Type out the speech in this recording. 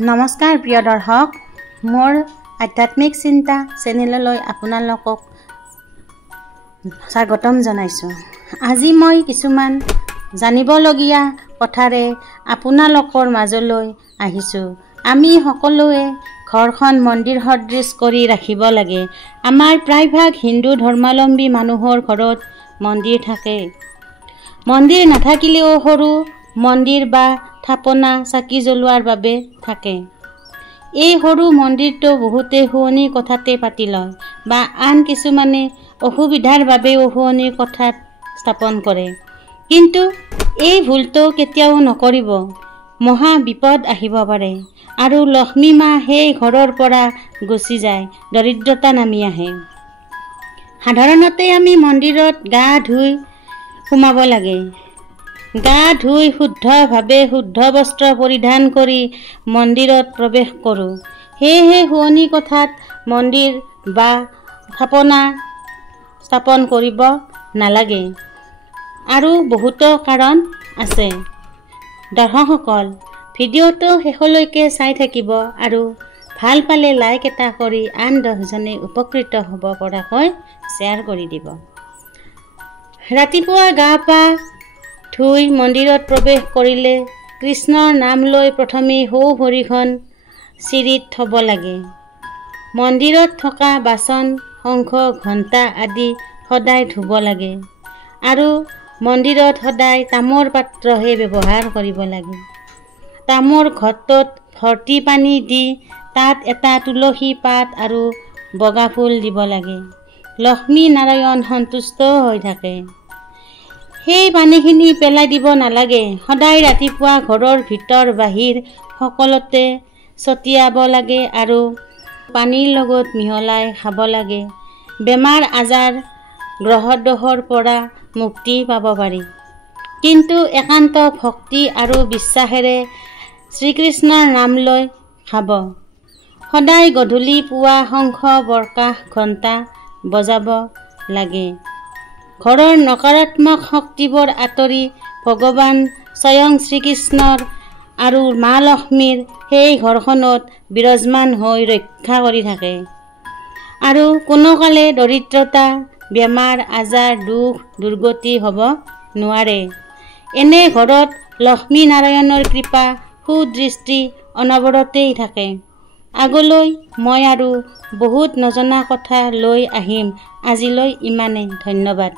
নমস্কাৰ প্ৰিয় দৰ্শক, মোৰ আধ্যাত্মিক চিন্তা চেনেললৈ আপোনালোকক স্বাগতম জনাইছোঁ। আজি মই কিছুমান জানিবলগীয়া কথাৰে আপোনালোকৰ মাজলৈ আহিছোঁ। আমি সকলোৱে ঘৰখন মন্দিৰ সদৃশ কৰি ৰাখিব লাগে। আমাৰ প্ৰায়ভাগ হিন্দু ধৰ্মাৱলম্বী মানুহৰ ঘৰত মন্দিৰ থাকে। মন্দিৰ নাথাকিলেও সৰু মন্দিৰ বা থাপনা চাকি জ্বলোৱাৰ বাবে থাকে। এই সৰু মন্দিৰটো বহুতে শুৱনি কথাতে পাতি লয় বা আন কিছুমানে অসুবিধাৰ বাবেও শুৱনি কথাত স্থাপন কৰে। কিন্তু এই ভুলটো কেতিয়াও নকৰিব। মহা বিপদ আহিব পাৰে আৰু লক্ষ্মী মা সেই ঘৰৰ পৰা গুচি যায়, দৰিদ্ৰতা নামি আহে। সাধাৰণতে আমি মন্দিৰত গা ধুই সোমাব লাগে। গা ধুই শুদ্ধভাৱে শুদ্ধ বস্ত্ৰ পৰিধান কৰি মন্দিৰত প্ৰৱেশ কৰোঁ। সেয়েহে শুৱনি কথাত মন্দিৰ বা থাপনা স্থাপন কৰিব নালাগে। আৰু বহুতো কাৰণ আছে। দৰ্শকসকল, ভিডিঅ'টো শেষলৈকে চাই থাকিব আৰু ভাল পালে লাইক এটা কৰি আন 10জনে উপকৃত হ'ব পৰাকৈ শ্বেয়াৰ কৰি দিব। ৰাতিপুৱা গা পা ধুই মন্দিৰত প্ৰৱেশ কৰিলে কৃষ্ণৰ নাম লৈ প্ৰথমে সোঁ ভৰিখন চিৰিত থ'ব লাগে। মন্দিৰত থকা বাচন, শংখ, ঘণ্টা আদি সদায় ধুব লাগে আৰু মন্দিৰত সদায় তামৰ পাত্ৰহে ব্যৱহাৰ কৰিব লাগে। তামৰ ঘটত ভৰ্তি পানী দি তাত এটা তুলসী পাত আৰু বগা ফুল দিব লাগে। লক্ষ্মী নাৰায়ণ সন্তুষ্ট হৈ থাকে। সেই পানীখিনি পেলাই দিব নালাগে। সদায় ৰাতিপুৱা ঘৰৰ ভিতৰ বাহিৰ সকলোতে ছটিয়াব লাগে আৰু পানীৰ লগত মিহলাই খাব লাগে। বেমাৰ আজাৰ গ্ৰহ দোষৰ পৰা মুক্তি পাব পাৰি। কিন্তু একান্ত ভক্তি আৰু বিশ্বাসেৰে শ্ৰীকৃষ্ণৰ নাম লৈ খাব। সদায় গধূলি পুৱা শংখ, বৰকাহ, ঘণ্টা বজাব লাগে। ঘৰৰ নকাৰাত্মক শক্তিবোৰ আঁতৰি ভগৱান স্বয়ং শ্ৰীকৃষ্ণৰ আৰু মা লক্ষ্মীৰ সেই ঘৰখনত বিৰাজমান হৈ ৰক্ষা কৰি থাকে আৰু কোনোকালে দৰিদ্ৰতা, বেমাৰ আজাৰ, দুখ দুৰ্গতি হ'ব নোৱাৰে। এনে ঘৰত লক্ষ্মী নাৰায়ণৰ কৃপা সুদৃষ্টি অনবৰতেই থাকে। আগলৈ মই আৰু বহুত নজনা কথা লৈ আহিম। আজিলৈ ইমানেই। ধন্যবাদ।